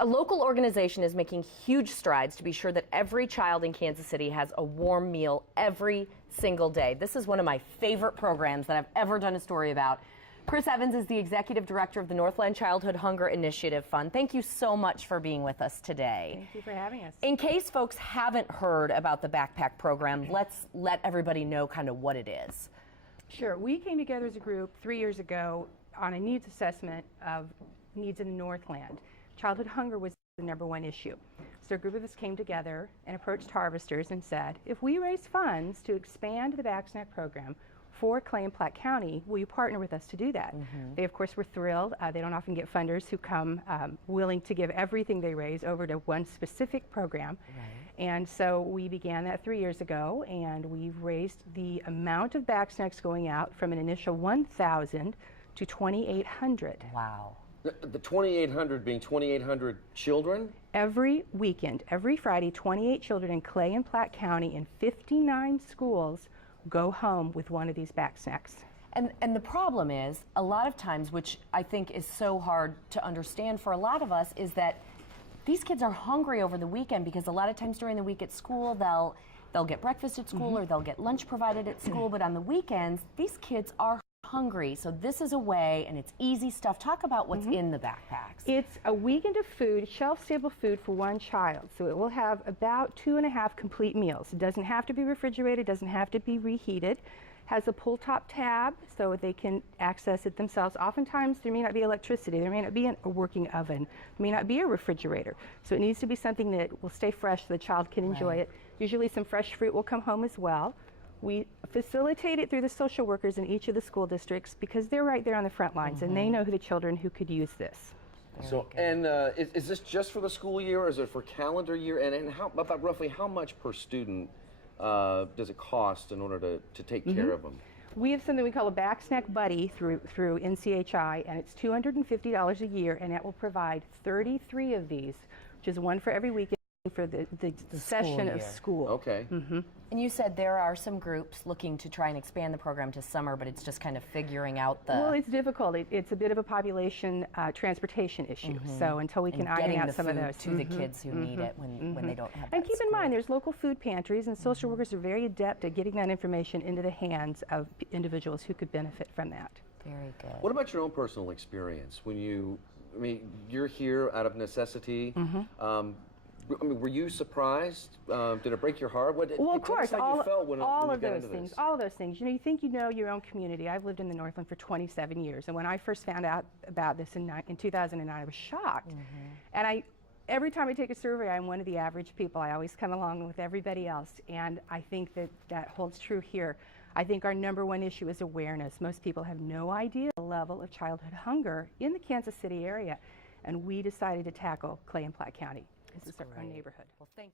A local organization is making huge strides to be sure that every child in Kansas City has a warm meal every single day. This is one of my favorite programs that I've ever done a story about. Chris Evans is the executive director of the Northland Childhood Hunger Initiative Fund. Thank you so much for being with us today. Thank you for having us. In case folks haven't heard about the backpack program, let's let everybody know kind of what it is. Sure. We came together as a group 3 years ago on a needs assessment of needs in Northland. Childhood hunger was the #1 issue. So a group of us came together and approached harvesters and said, if we raise funds to expand the back snack program for Clay and Platte County, will you partner with us to do that? They, of course, were thrilled. They don't often get funders who come willing to give everything they raise over to one specific program. And so we began that 3 years ago, and we've raised the amount of back snacks going out from an initial 1,000 to 2,800. Wow. The 2,800 being 2,800 children? Every weekend, every Friday, 28 children in Clay and Platte County in 59 schools go home with one of these back snacks. And the problem is, a lot of times, which I think is so hard to understand for a lot of us, is that these kids are hungry over the weekend because a lot of times during the week at school, they'll get breakfast at school or they'll get lunch provided at school, but on the weekends, these kids are hungry. So this is a way, and it's easy stuff. Talk about what's in the backpacks. It's a weekend of food, shelf-stable food for one child. So it will have about 2.5 complete meals. It doesn't have to be refrigerated, doesn't have to be reheated. Has a pull-top tab so they can access it themselves. Oftentimes there may not be electricity, there may not be a working oven, there may not be a refrigerator. So it needs to be something that will stay fresh so the child can enjoy it. Usually some fresh fruit will come home as well. We facilitate it through the social workers in each of the school districts because they're right there on the front lines and they know who the children who could use this. So, and is this just for the school year, or is it for calendar year? And how about roughly how much per student does it cost in order to take care of them? We have something we call a back snack buddy through NCHI, and it's $250 a year, and it will provide 33 of these, which is one for every weekend for the session of school. Okay. And you said there are some groups looking to try and expand the program to summer, but it's just kind of figuring out the... Well, it's difficult. It's a bit of a population transportation issue. So until we can iron out some of those. To the kids who need it when they don't have that. And keep in mind, there's local food pantries, and social workers are very adept at getting that information into the hands of individuals who could benefit from that. Very good. What about your own personal experience? When you're here out of necessity. I mean, were you surprised? Did it break your heart? Well, of course, all of those things. All of those things. You know, you think you know your own community. I've lived in the Northland for 27 years, and when I first found out about this in 2009, I was shocked. And every time I take a survey, I'm one of the average people. I always come along with everybody else, and I think that holds true here. I think our #1 issue is awareness. Most people have no idea the level of childhood hunger in the Kansas City area, and we decided to tackle Clay and Platte County. This is our own neighborhood. Well, thank you.